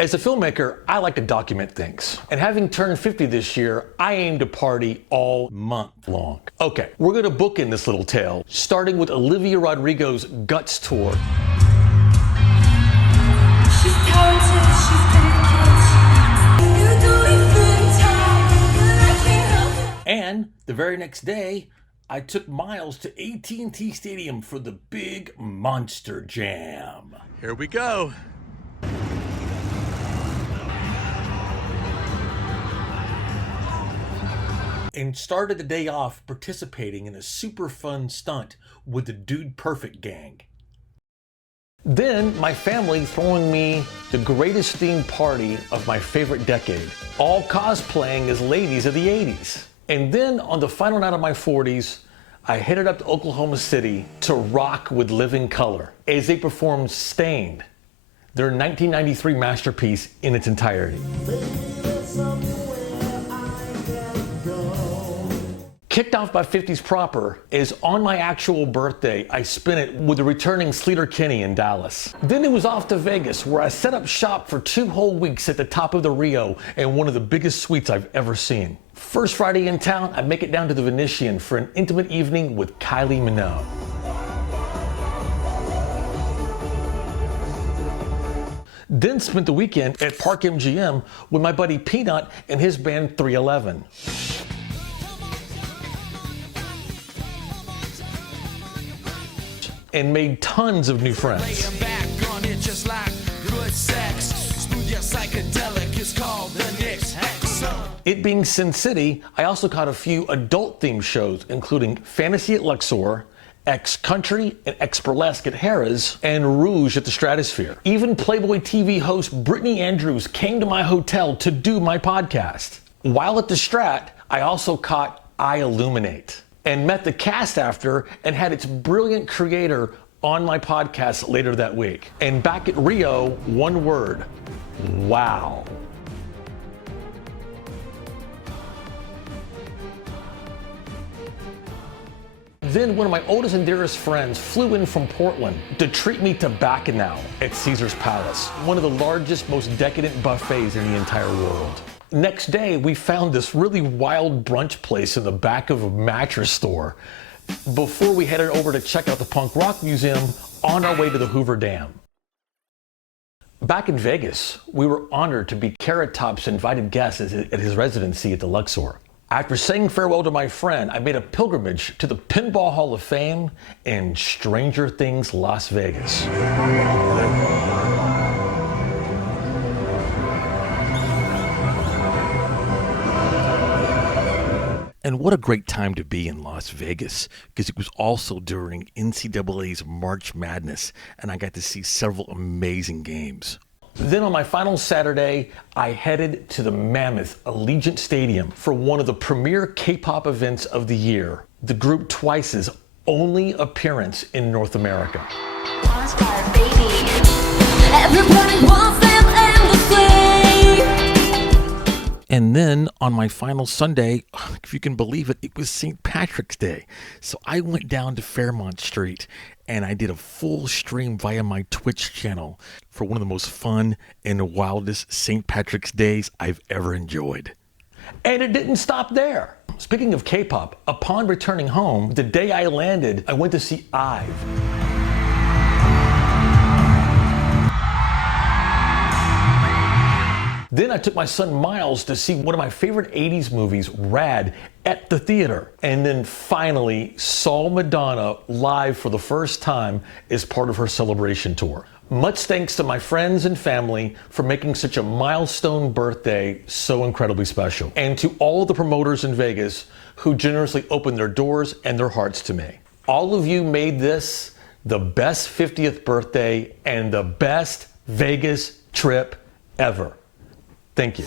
As a filmmaker, I like to document things. And having turned 50 this year, I aim to party all month long. Okay, we're gonna bookend this little tale, starting with Olivia Rodrigo's Guts Tour. She's talented, she's dedicated. You do it I can't help it. And the very next day, I took Miles to AT&T Stadium for the big Monster Jam. Here we go. And started the day off participating in a super fun stunt with the Dude Perfect gang. Then my family throwing me the greatest themed party of my favorite decade, all cosplaying as ladies of the 80s. And then on the final night of my 40s, I headed up to Oklahoma City to rock with Living Colour as they performed Stained, their 1993 masterpiece in its entirety. Kicked off by 50s proper is on my actual birthday, I spent it with the returning Sleater-Kinney in Dallas. Then it was off to Vegas, where I set up shop for 2 whole weeks at the top of the Rio in one of the biggest suites I've ever seen. First Friday in town, I make it down to the Venetian for an intimate evening with Kylie Minogue. Then spent the weekend at Park MGM with my buddy Peanut and his band 311. And made tons of new friends. It being Sin City, I also caught a few adult-themed shows, including Fantasy at Luxor, X-Country and X-Burlesque at Harrah's, and Rouge at the Stratosphere. Even Playboy TV host Brittany Andrews came to my hotel to do my podcast. While at the Strat, I also caught I Illuminate and met the cast after and had its brilliant creator on my podcast later that week. And back at Rio, one word: wow. Then one of my oldest and dearest friends flew in from Portland to treat me to Bacchanal at Caesar's Palace, one of the largest, most decadent buffets in the entire world. Next day, we found this really wild brunch place in the back of a mattress store before we headed over to check out the Punk Rock Museum on our way to the Hoover Dam. Back in Vegas, we were honored to be Carrot Top's invited guests at his residency at the Luxor. After saying farewell to my friend, I made a pilgrimage to the Pinball Hall of Fame in Stranger Things, Las Vegas. And what a great time to be in Las Vegas, because it was also during NCAA's March Madness, and I got to see several amazing games. Then on my final Saturday, I headed to the mammoth Allegiant Stadium for one of the premier K-pop events of the year, the group Twice's only appearance in North America. Everybody wants them endlessly. And then on my final Sunday, if you can believe it, it was St. Patrick's Day. So I went down to Fairmont Street and I did a full stream via my Twitch channel for one of the most fun and wildest St. Patrick's Days I've ever enjoyed. And it didn't stop there. Speaking of K-pop, upon returning home, the day I landed, I went to see IVE. Then I took my son Miles to see one of my favorite 80s movies, Rad, at the theater. And then finally saw Madonna live for the first time as part of her celebration tour. Much thanks to my friends and family for making such a milestone birthday so incredibly special. And to all of the promoters in Vegas who generously opened their doors and their hearts to me. All of you made this the best 50th birthday and the best Vegas trip ever. Thank you.